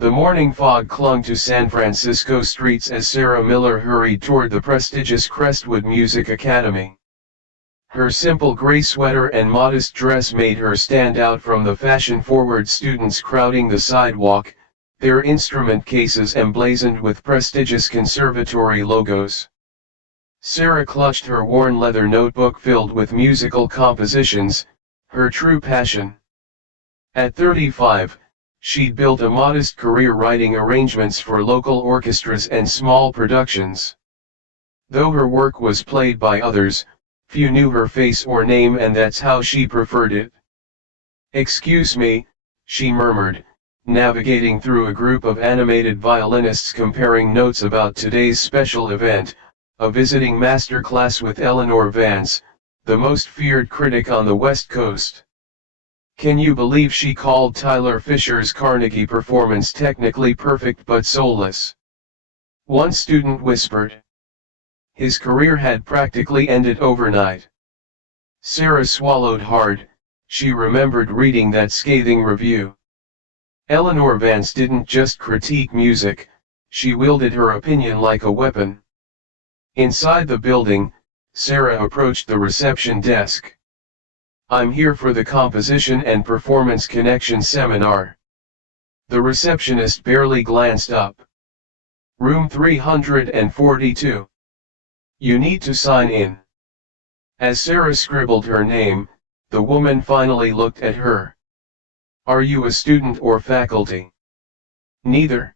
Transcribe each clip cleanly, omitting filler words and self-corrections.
The morning fog clung to San Francisco streets as Sarah Miller hurried toward the prestigious Crestwood Music Academy. Her simple gray sweater and modest dress made her stand out from the fashion-forward students crowding the sidewalk, their instrument cases emblazoned with prestigious conservatory logos. Sarah clutched her worn leather notebook filled with musical compositions, her true passion. At 35, she'd built a modest career writing arrangements for local orchestras and small productions. Though her work was played by others, few knew her face or name, and that's how she preferred it. "Excuse me," she murmured, navigating through a group of animated violinists comparing notes about today's special event, a visiting masterclass with Eleanor Vance, the most feared critic on the West Coast. Can you believe she called Tyler Fischer's Carnegie performance technically perfect but soulless? One student whispered. His career had practically ended overnight. Sarah swallowed hard. She remembered reading that scathing review. Eleanor Vance didn't just critique music, she wielded her opinion like a weapon. Inside the building, Sarah approached the reception desk. "I'm here for the Composition and Performance Connection seminar." The receptionist barely glanced up. "Room 342. You need to sign in." As Sarah scribbled her name, the woman finally looked at her. "Are you a student or faculty?" "Neither.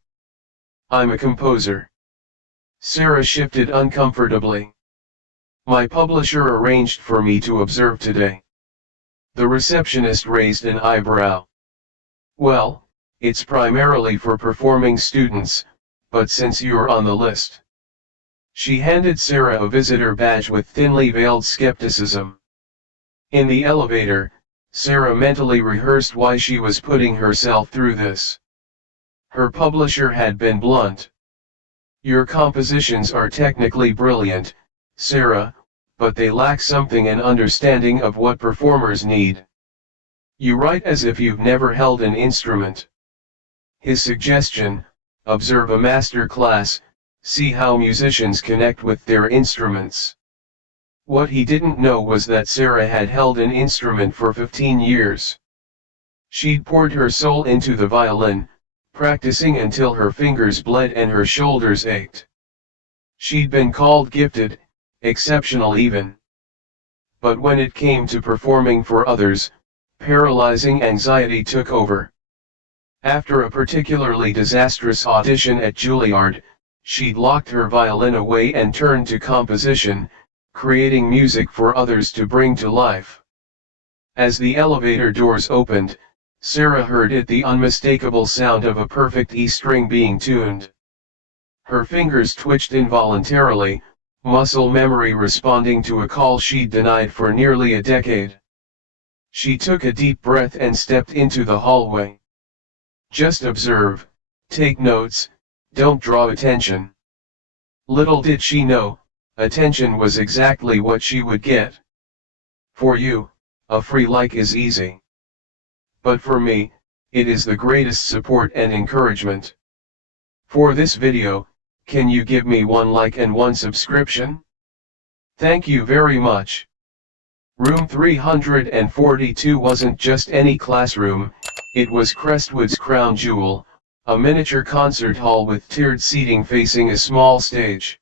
I'm a composer." Sarah shifted uncomfortably. "My publisher arranged for me to observe today." The receptionist raised an eyebrow. "Well, it's primarily for performing students, but since you're on the list." She handed Sarah a visitor badge with thinly veiled skepticism. In the elevator, Sarah mentally rehearsed why she was putting herself through this. Her publisher had been blunt. "Your compositions are technically brilliant, Sarah, but they lack something, an understanding of what performers need. You write as if you've never held an instrument." His suggestion: observe a master class, see how musicians connect with their instruments. What he didn't know was that Sarah had held an instrument for 15 years. She'd poured her soul into the violin, practicing until her fingers bled and her shoulders ached. She'd been called gifted, exceptional even. But when it came to performing for others, paralyzing anxiety took over. After a particularly disastrous audition at Juilliard, she'd locked her violin away and turned to composition, creating music for others to bring to life. As the elevator doors opened, Sarah heard it, the unmistakable sound of a perfect E string being tuned. Her fingers twitched involuntarily, muscle memory responding to a call she'd denied for nearly a decade. She took a deep breath and stepped into the hallway. Just observe, take notes, don't draw attention. Little did she know, attention was exactly what she would get. For you, a free like is easy. But for me, it is the greatest support and encouragement. For this video, can you give me 1 like and 1 subscription? Thank you very much. Room 342 wasn't just any classroom, it was Crestwood's crown jewel, a miniature concert hall with tiered seating facing a small stage.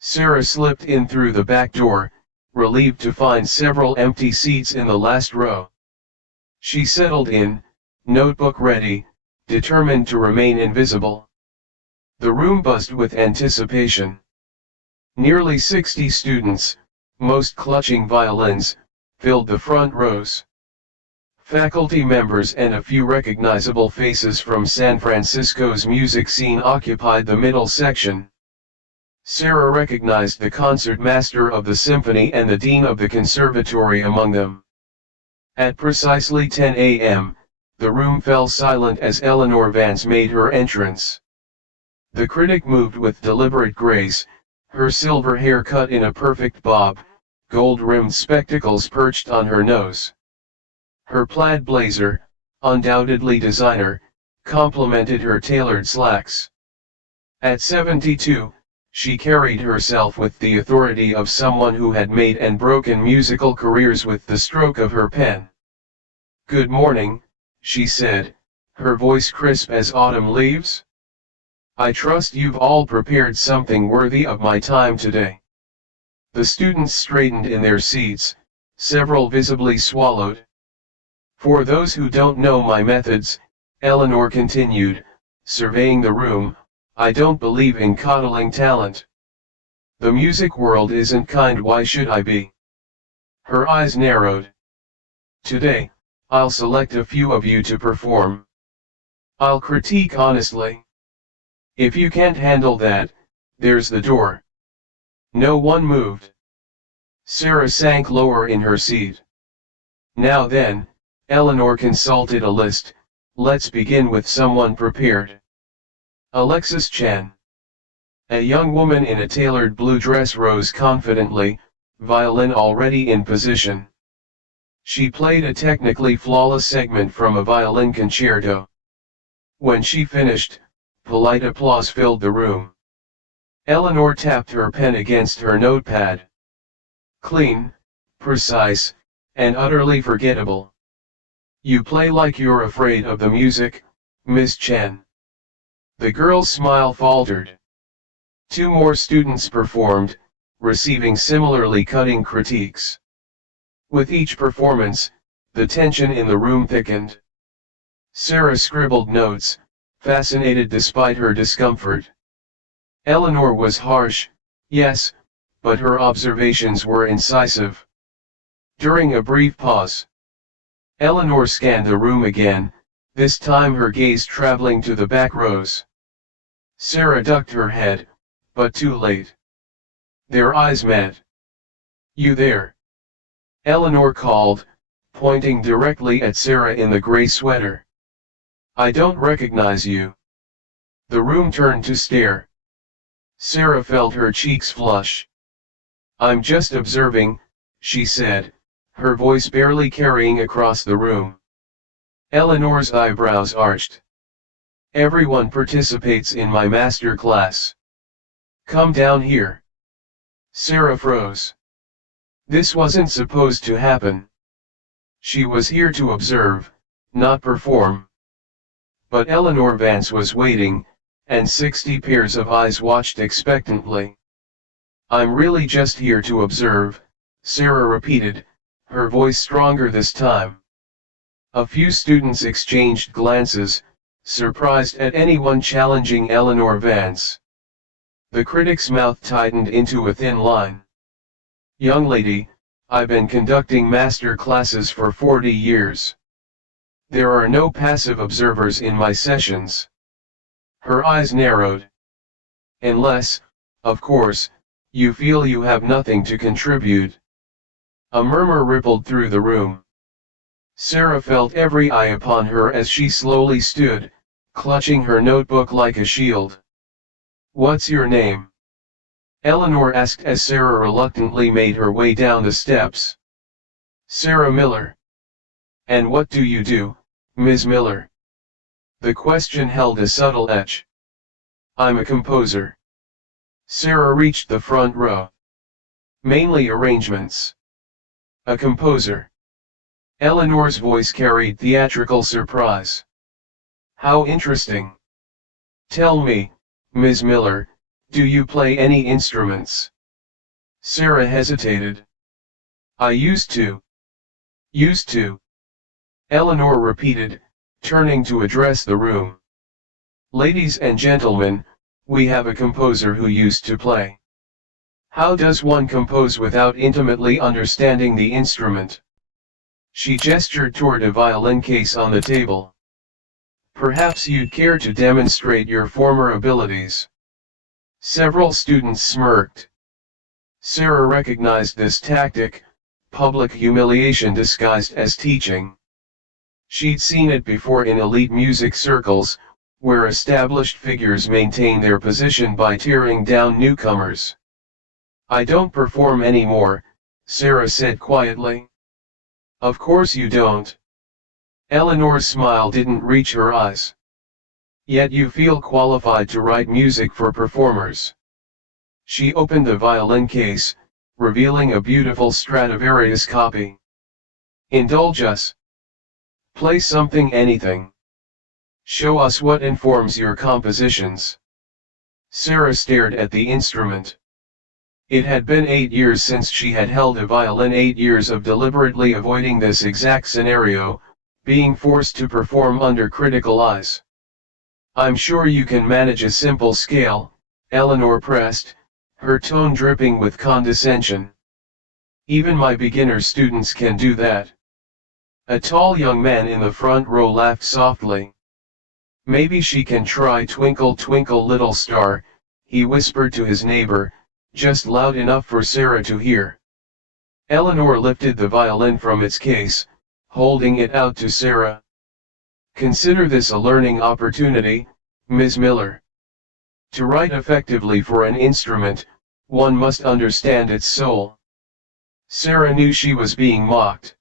Sarah slipped in through the back door, relieved to find several empty seats in the last row. She settled in, notebook ready, determined to remain invisible. The room buzzed with anticipation. Nearly 60 students, most clutching violins, filled the front rows. Faculty members and a few recognizable faces from San Francisco's music scene occupied the middle section. Sarah recognized the concertmaster of the symphony and the dean of the conservatory among them. At precisely 10 a.m., the room fell silent as Eleanor Vance made her entrance. The critic moved with deliberate grace, her silver hair cut in a perfect bob, gold-rimmed spectacles perched on her nose. Her plaid blazer, undoubtedly designer, complimented her tailored slacks. At 72, she carried herself with the authority of someone who had made and broken musical careers with the stroke of her pen. "Good morning," she said, her voice crisp as autumn leaves. "I trust you've all prepared something worthy of my time today." The students straightened in their seats, several visibly swallowed. "For those who don't know my methods," Eleanor continued, surveying the room, "I don't believe in coddling talent. The music world isn't kind, why should I be?" Her eyes narrowed. "Today, I'll select a few of you to perform. I'll critique honestly. If you can't handle that, there's the door." No one moved. Sarah sank lower in her seat. "Now then," Eleanor consulted a list, "let's begin with someone prepared. Alexis Chan." A young woman in a tailored blue dress rose confidently, violin already in position. She played a technically flawless segment from a violin concerto. When she finished, polite applause filled the room. Eleanor tapped her pen against her notepad. "Clean, precise, and utterly forgettable. You play like you're afraid of the music, Miss Chan." The girl's smile faltered. Two more students performed, receiving similarly cutting critiques. With each performance, the tension in the room thickened. Sarah scribbled notes, fascinated despite her discomfort. Eleanor was harsh, yes, but her observations were incisive. During a brief pause, Eleanor scanned the room again, this time her gaze traveling to the back rows. Sarah ducked her head, but too late. Their eyes met. "You there?" Eleanor called, pointing directly at Sarah in the gray sweater. "I don't recognize you." The room turned to stare. Sarah felt her cheeks flush. "I'm just observing," she said, her voice barely carrying across the room. Eleanor's eyebrows arched. "Everyone participates in my master class. Come down here." Sarah froze. This wasn't supposed to happen. She was here to observe, not perform. But Eleanor Vance was waiting, and 60 pairs of eyes watched expectantly. "I'm really just here to observe," Sarah repeated, her voice stronger this time. A few students exchanged glances, surprised at anyone challenging Eleanor Vance. The critic's mouth tightened into a thin line. "Young lady, I've been conducting master classes for 40 years. There are no passive observers in my sessions." Her eyes narrowed. "Unless, of course, you feel you have nothing to contribute." A murmur rippled through the room. Sarah felt every eye upon her as she slowly stood, clutching her notebook like a shield. "What's your name?" Eleanor asked as Sarah reluctantly made her way down the steps. "Sarah Miller." "And what do you do, Ms. Miller?" The question held a subtle edge. "I'm a composer." Sarah reached the front row. "Mainly arrangements." "A composer." Eleanor's voice carried theatrical surprise. "How interesting. Tell me, Ms. Miller, do you play any instruments?" Sarah hesitated. "I used to." "Used to?" Eleanor repeated, turning to address the room. "Ladies and gentlemen, we have a composer who used to play. How does one compose without intimately understanding the instrument?" She gestured toward a violin case on the table. "Perhaps you'd care to demonstrate your former abilities." Several students smirked. Sarah recognized this tactic, public humiliation disguised as teaching. She'd seen it before in elite music circles, where established figures maintain their position by tearing down newcomers. "I don't perform anymore," Sarah said quietly. "Of course you don't." Eleanor's smile didn't reach her eyes. Yet you feel qualified to write music for performers. She opened the violin case, revealing a beautiful Stradivarius copy. Indulge us. Play something, anything. Show us what informs your compositions. Sarah stared at the instrument. It had been 8 years since she had held a violin, 8 years of deliberately avoiding this exact scenario, being forced to perform under critical eyes. I'm sure you can manage a simple scale, Eleanor pressed, her tone dripping with condescension. Even my beginner students can do that. A tall young man in the front row laughed softly. Maybe she can try Twinkle Twinkle Little Star, he whispered to his neighbor, just loud enough for Sarah to hear. Eleanor lifted the violin from its case, holding it out to Sarah. Consider this a learning opportunity, Ms. Miller. To write effectively for an instrument, one must understand its soul. Sarah knew she was being mocked.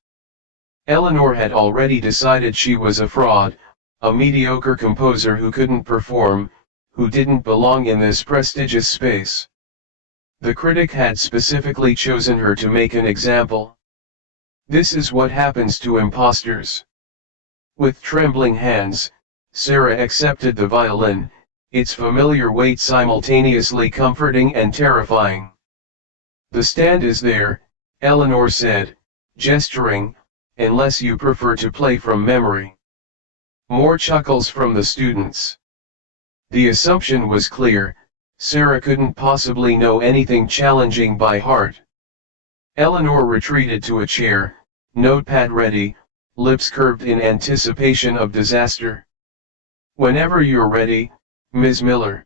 Eleanor had already decided she was a fraud, a mediocre composer who couldn't perform, who didn't belong in this prestigious space. The critic had specifically chosen her to make an example. This is what happens to imposters. With trembling hands, Sarah accepted the violin, its familiar weight simultaneously comforting and terrifying. The stand is there, Eleanor said, gesturing, unless you prefer to play from memory. More chuckles from the students. The assumption was clear, Sarah couldn't possibly know anything challenging by heart. Eleanor retreated to a chair, notepad ready, lips curved in anticipation of disaster. Whenever you're ready, Ms. Miller.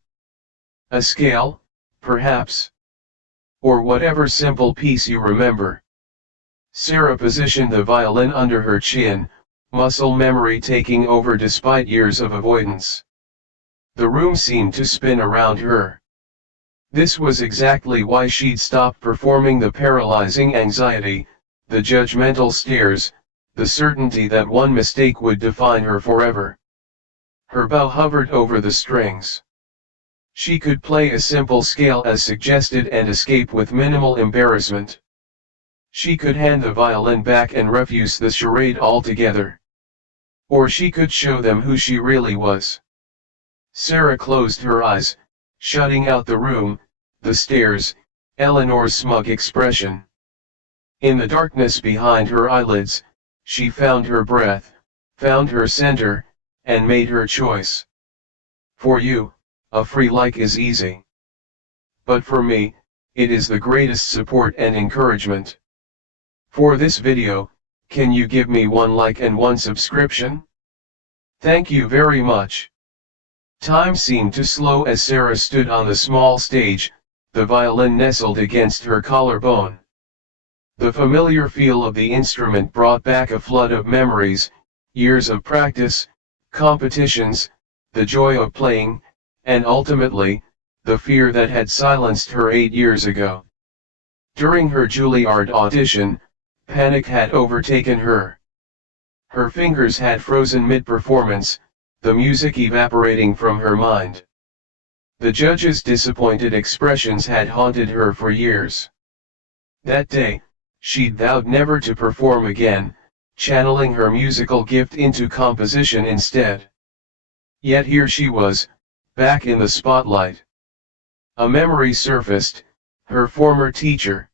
A scale, perhaps? Or whatever simple piece you remember. Sarah positioned the violin under her chin, muscle memory taking over despite years of avoidance. The room seemed to spin around her. This was exactly why she'd stopped performing. The paralyzing anxiety, the judgmental stares, the certainty that one mistake would define her forever. Her bow hovered over the strings. She could play a simple scale as suggested and escape with minimal embarrassment. She could hand the violin back and refuse the charade altogether. Or she could show them who she really was. Sarah closed her eyes, shutting out the room, the stairs, Eleanor's smug expression. In the darkness behind her eyelids, she found her breath, found her center, and made her choice. For you, a free like is easy. But for me, it is the greatest support and encouragement. For this video, can you give me 1 like and 1 subscription? Thank you very much. Time seemed to slow as Sarah stood on the small stage, the violin nestled against her collarbone. The familiar feel of the instrument brought back a flood of memories, years of practice, competitions, the joy of playing, and ultimately, the fear that had silenced her 8 years ago. During her Juilliard audition, panic had overtaken her. Her fingers had frozen mid-performance, the music evaporating from her mind. The judges' disappointed expressions had haunted her for years. That day, she'd vowed never to perform again, channeling her musical gift into composition instead. Yet here she was, back in the spotlight. A memory surfaced, her former teacher.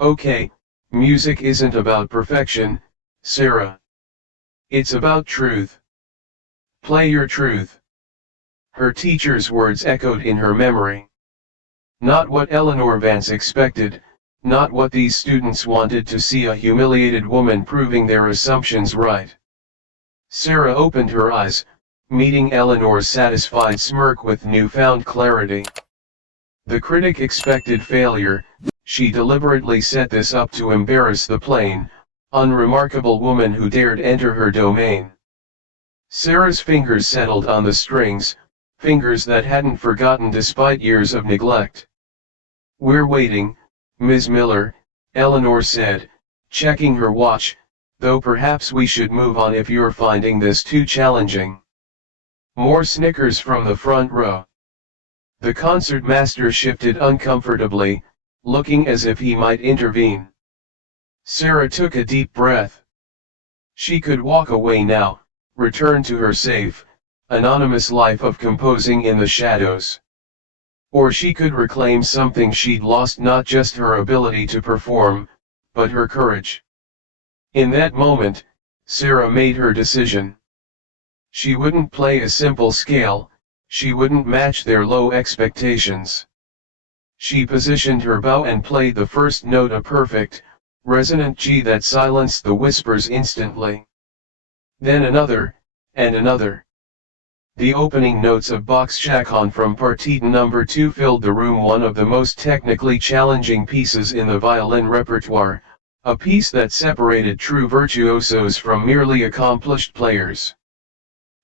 Okay, music isn't about perfection, Sarah. It's about truth. Play your truth. Her teacher's words echoed in her memory. Not what Eleanor Vance expected, not what these students wanted to see, a humiliated woman proving their assumptions right. Sarah opened her eyes, meeting Eleanor's satisfied smirk with newfound clarity. The critic expected failure, she deliberately set this up to embarrass the plain, unremarkable woman who dared enter her domain. Sarah's fingers settled on the strings, fingers that hadn't forgotten despite years of neglect. We're waiting, Ms. Miller, Eleanor said, checking her watch, though perhaps we should move on if you're finding this too challenging. More snickers from the front row. The concertmaster shifted uncomfortably, looking as if he might intervene. Sarah took a deep breath. She could walk away now, return to her safe, anonymous life of composing in the shadows. Or she could reclaim something she'd lost, not just her ability to perform, but her courage. In that moment, Sarah made her decision. She wouldn't play a simple scale, she wouldn't match their low expectations. She positioned her bow and played the first note, a perfect, resonant G that silenced the whispers instantly. Then another, and another. The opening notes of Bach's Chaconne from Partita No. 2 filled the room, one of the most technically challenging pieces in the violin repertoire, a piece that separated true virtuosos from merely accomplished players.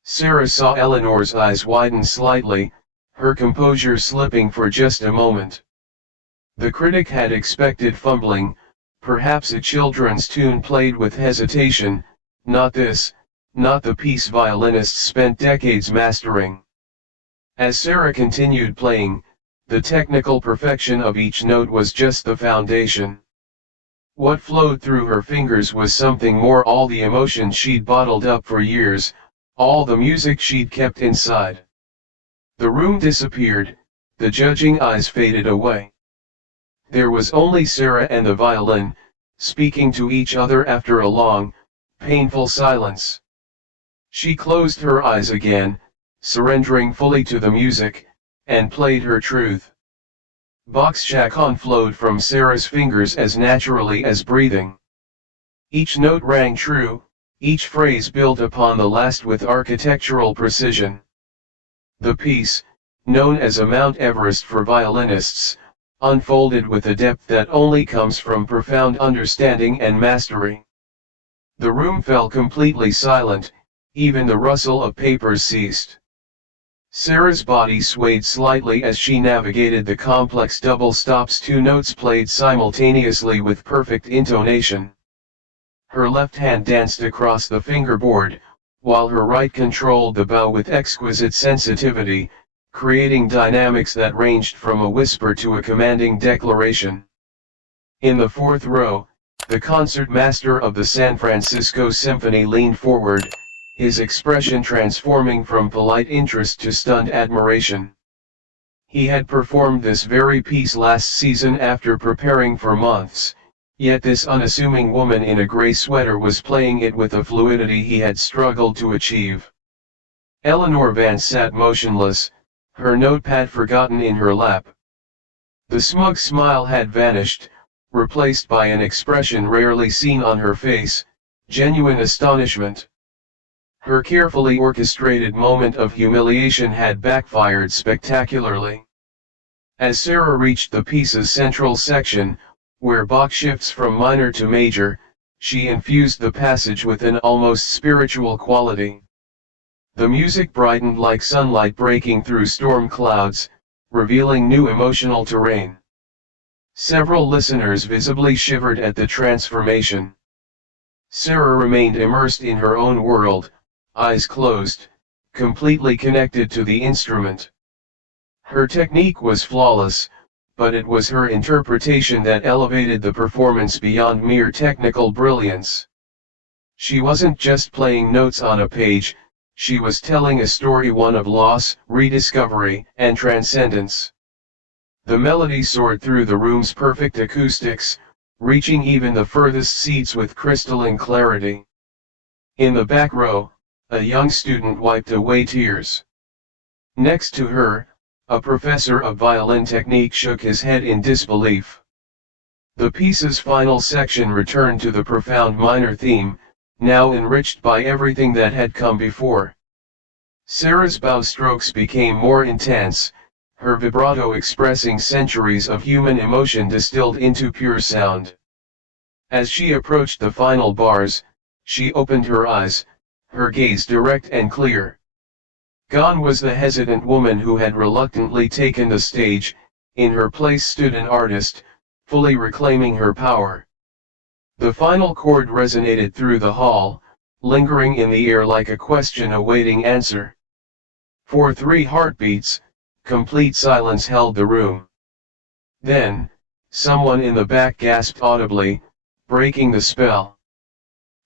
Sarah saw Eleanor's eyes widen slightly, her composure slipping for just a moment. The critic had expected fumbling, perhaps a children's tune played with hesitation, not this, not the piece violinists spent decades mastering. As Sarah continued playing, the technical perfection of each note was just the foundation. What flowed through her fingers was something more, all the emotion she'd bottled up for years, all the music she'd kept inside. The room disappeared, the judging eyes faded away. There was only Sarah and the violin, speaking to each other after a long, painful silence. She closed her eyes again, surrendering fully to the music, and played her truth. Bach's Chaconne flowed from Sarah's fingers as naturally as breathing. Each note rang true, each phrase built upon the last with architectural precision. The piece, known as a Mount Everest for violinists, unfolded with a depth that only comes from profound understanding and mastery. The room fell completely silent, even the rustle of papers ceased. Sarah's body swayed slightly as she navigated the complex double stops, two notes played simultaneously with perfect intonation. Her left hand danced across the fingerboard, while her right controlled the bow with exquisite sensitivity, creating dynamics that ranged from a whisper to a commanding declaration. In the fourth row, the concertmaster of the San Francisco Symphony leaned forward, his expression transforming from polite interest to stunned admiration. He had performed this very piece last season after preparing for months, yet this unassuming woman in a gray sweater was playing it with a fluidity he had struggled to achieve. Eleanor Vance sat motionless, her notepad forgotten in her lap. The smug smile had vanished, replaced by an expression rarely seen on her face, genuine astonishment. Her carefully orchestrated moment of humiliation had backfired spectacularly. As Sarah reached the piece's central section, where Bach shifts from minor to major, she infused the passage with an almost spiritual quality. The music brightened like sunlight breaking through storm clouds, revealing new emotional terrain. Several listeners visibly shivered at the transformation. Sarah remained immersed in her own world, eyes closed, completely connected to the instrument. Her technique was flawless, but it was her interpretation that elevated the performance beyond mere technical brilliance. She wasn't just playing notes on a page, she was telling a story, one of loss, rediscovery, and transcendence. The melody soared through the room's perfect acoustics, reaching even the furthest seats with crystalline clarity. In the back row, a young student wiped away tears. Next to her, a professor of violin technique shook his head in disbelief. The piece's final section returned to the profound minor theme, now enriched by everything that had come before. Sarah's bow strokes became more intense, her vibrato expressing centuries of human emotion distilled into pure sound. As she approached the final bars, she opened her eyes, her gaze direct and clear. Gone was the hesitant woman who had reluctantly taken the stage, in her place stood an artist, fully reclaiming her power. The final chord resonated through the hall, lingering in the air like a question awaiting answer. For 3 heartbeats, complete silence held the room. Then, someone in the back gasped audibly, breaking the spell.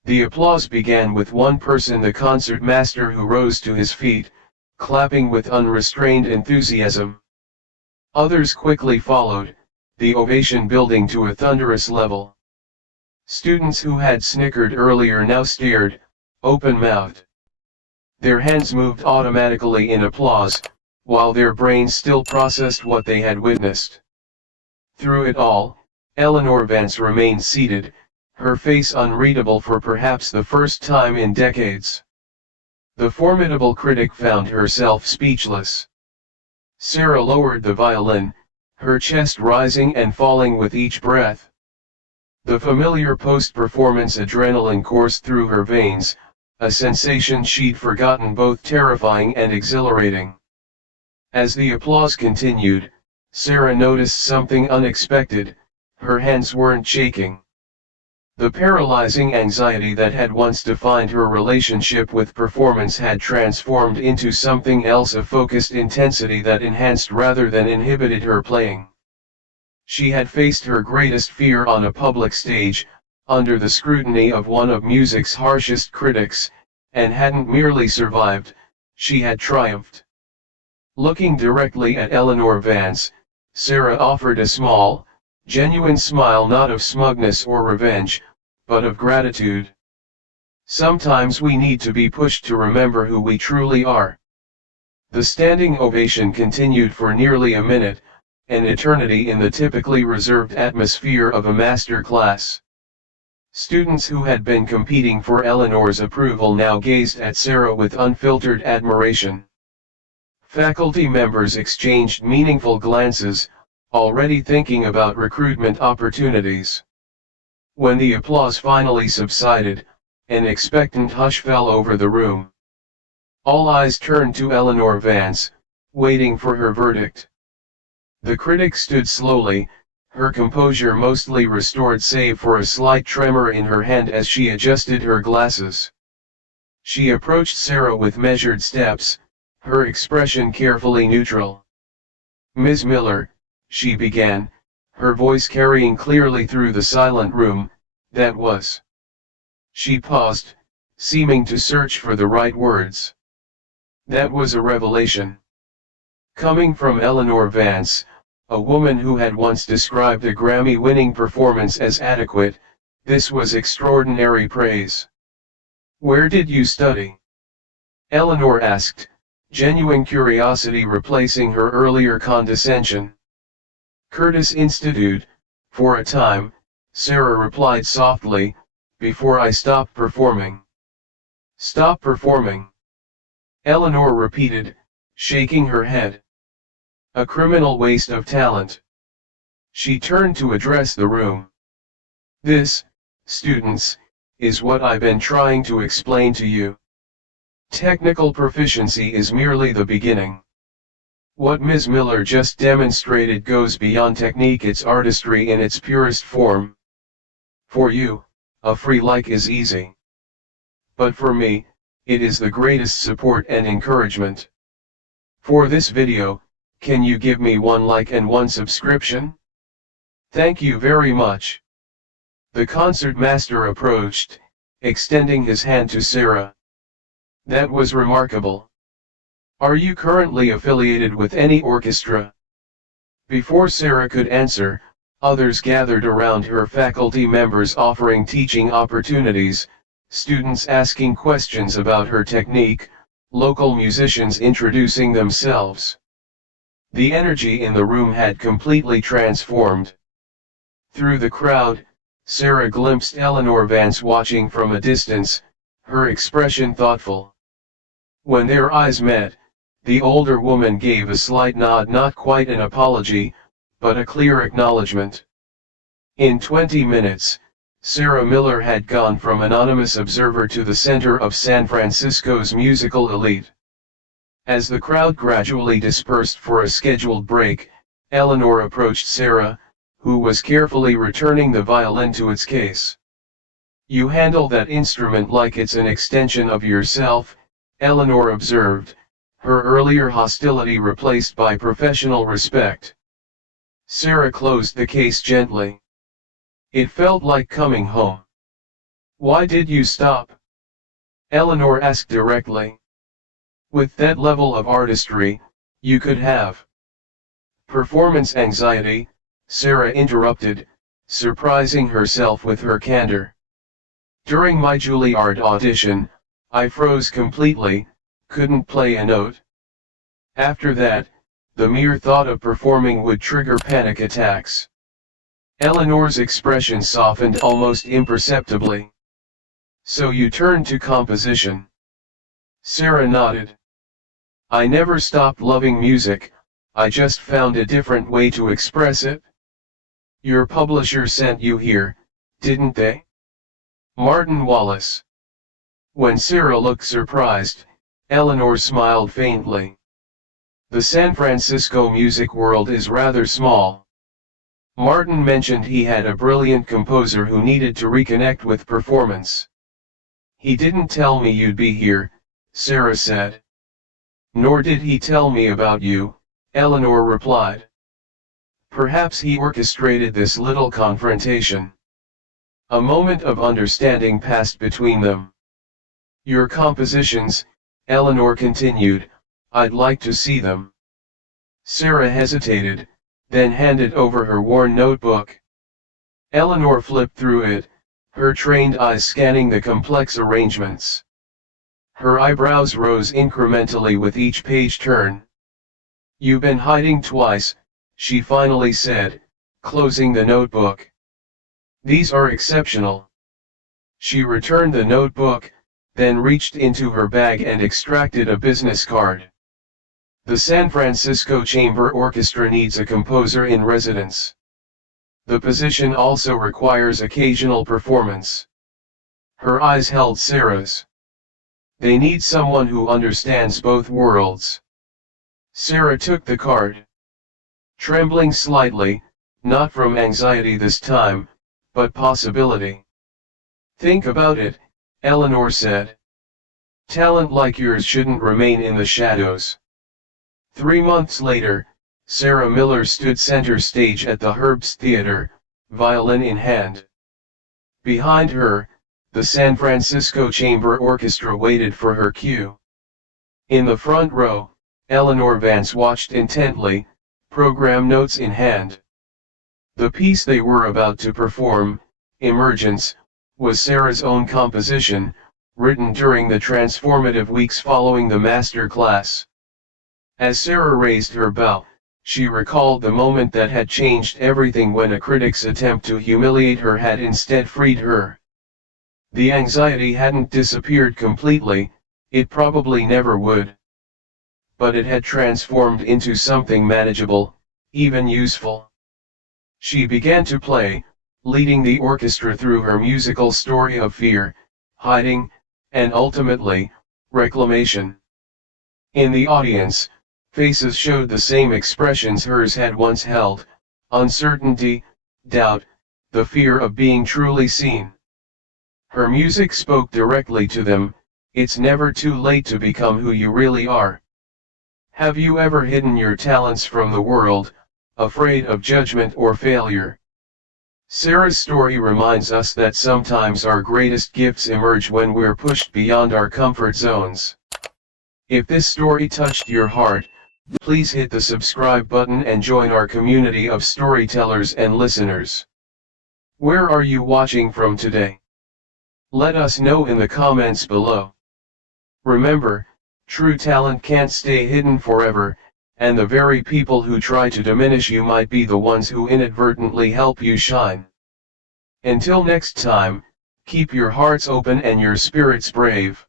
The applause began with one person, the concertmaster, who rose to his feet, clapping with unrestrained enthusiasm. Others quickly followed, the ovation building to a thunderous level. Students who had snickered earlier now stared, open-mouthed. Their hands moved automatically in applause, while their brains still processed what they had witnessed. Through it all, Eleanor Vance remained seated, her face unreadable for perhaps the first time in decades. The formidable critic found herself speechless. Sarah lowered the violin, her chest rising and falling with each breath. The familiar post-performance adrenaline coursed through her veins, a sensation she'd forgotten, both terrifying and exhilarating. As the applause continued, Sarah noticed something unexpected: her hands weren't shaking. The paralyzing anxiety that had once defined her relationship with performance had transformed into something else, a focused intensity that enhanced rather than inhibited her playing. She had faced her greatest fear on a public stage, under the scrutiny of one of music's harshest critics, and hadn't merely survived, she had triumphed. Looking directly at Eleanor Vance, Sarah offered a small, genuine smile, not of smugness or revenge, but of gratitude. Sometimes we need to be pushed to remember who we truly are. The standing ovation continued for nearly a minute, an eternity in the typically reserved atmosphere of a master class. Students who had been competing for Eleanor's approval now gazed at Sarah with unfiltered admiration. Faculty members exchanged meaningful glances, already thinking about recruitment opportunities. When the applause finally subsided, an expectant hush fell over the room. All eyes turned to Eleanor Vance, waiting for her verdict. The critic stood slowly, her composure mostly restored save for a slight tremor in her hand as she adjusted her glasses. She approached Sarah with measured steps, her expression carefully neutral. "Ms. Miller," she began, her voice carrying clearly through the silent room, "that was..." She paused, seeming to search for the right words. That was a revelation. Coming from Eleanor Vance, a woman who had once described a Grammy-winning performance as adequate, this was extraordinary praise. "Where did you study?" Eleanor asked, genuine curiosity replacing her earlier condescension. "Curtis Institute, for a time," Sarah replied softly, "before I stopped performing." "Stop performing?" Eleanor repeated, shaking her head. "A criminal waste of talent." She turned to address the room. "This, students, is what I've been trying to explain to you. Technical proficiency is merely the beginning. What Ms. Miller just demonstrated goes beyond technique, it's artistry in its purest form. For you, a free like is easy. But for me, it is the greatest support and encouragement. For this video, can you give me 1 like and 1 subscription? Thank you very much." The concertmaster approached, extending his hand to Sarah. "That was remarkable. Are you currently affiliated with any orchestra?" Before Sarah could answer, others gathered around her, faculty members offering teaching opportunities, students asking questions about her technique, local musicians introducing themselves. The energy in the room had completely transformed. Through the crowd, Sarah glimpsed Eleanor Vance watching from a distance, her expression thoughtful. When their eyes met, the older woman gave a slight nod, not quite an apology, but a clear acknowledgement. In 20 minutes, Sarah Miller had gone from anonymous observer to the center of San Francisco's musical elite. As the crowd gradually dispersed for a scheduled break, Eleanor approached Sarah, who was carefully returning the violin to its case. "You handle that instrument like it's an extension of yourself," Eleanor observed, her earlier hostility replaced by professional respect. Sarah closed the case gently. It felt like coming home. "Why did you stop?" Eleanor asked directly. "With that level of artistry, you could have." "Performance anxiety," Sarah interrupted, surprising herself with her candor. "During my Juilliard audition, I froze completely, couldn't play a note. After that, the mere thought of performing would trigger panic attacks." Eleanor's expression softened almost imperceptibly. "So you turned to composition?" Sarah nodded. "I never stopped loving music, I just found a different way to express it." "Your publisher sent you here, didn't they?" Martin Wallace. When Sarah looked surprised, Eleanor smiled faintly. "The San Francisco music world is rather small. Martin mentioned he had a brilliant composer who needed to reconnect with performance." "He didn't tell me you'd be here," Sarah said. "Nor did he tell me about you," Eleanor replied. "Perhaps he orchestrated this little confrontation." A moment of understanding passed between them. "Your compositions," Eleanor continued, "I'd like to see them." Sarah hesitated, then handed over her worn notebook. Eleanor flipped through it, her trained eyes scanning the complex arrangements. Her eyebrows rose incrementally with each page turn. "You've been hiding twice," she finally said, closing the notebook. "These are exceptional." She returned the notebook, then reached into her bag and extracted a business card. "The San Francisco Chamber Orchestra needs a composer in residence. The position also requires occasional performance." Her eyes held Sarah's. "They need someone who understands both worlds." Sarah took the card. Trembling slightly, not from anxiety this time, but possibility. "Think about it," Eleanor said. "Talent like yours shouldn't remain in the shadows." 3 months later, Sarah Miller stood center stage at the Herbst Theater, violin in hand. Behind her, the San Francisco Chamber Orchestra waited for her cue. In the front row, Eleanor Vance watched intently, program notes in hand. The piece they were about to perform, Emergence, was Sarah's own composition, written during the transformative weeks following the master class. As Sarah raised her bow, she recalled the moment that had changed everything when a critic's attempt to humiliate her had instead freed her. The anxiety hadn't disappeared completely, it probably never would. But it had transformed into something manageable, even useful. She began to play, leading the orchestra through her musical story of fear, hiding, and ultimately, reclamation. In the audience, faces showed the same expressions hers had once held: uncertainty, doubt, the fear of being truly seen. Her music spoke directly to them: it's never too late to become who you really are. Have you ever hidden your talents from the world, afraid of judgment or failure? Sarah's story reminds us that sometimes our greatest gifts emerge when we're pushed beyond our comfort zones. If this story touched your heart, please hit the subscribe button and join our community of storytellers and listeners. Where are you watching from today? Let us know in the comments below. Remember, true talent can't stay hidden forever, and the very people who try to diminish you might be the ones who inadvertently help you shine. Until next time, keep your hearts open and your spirits brave.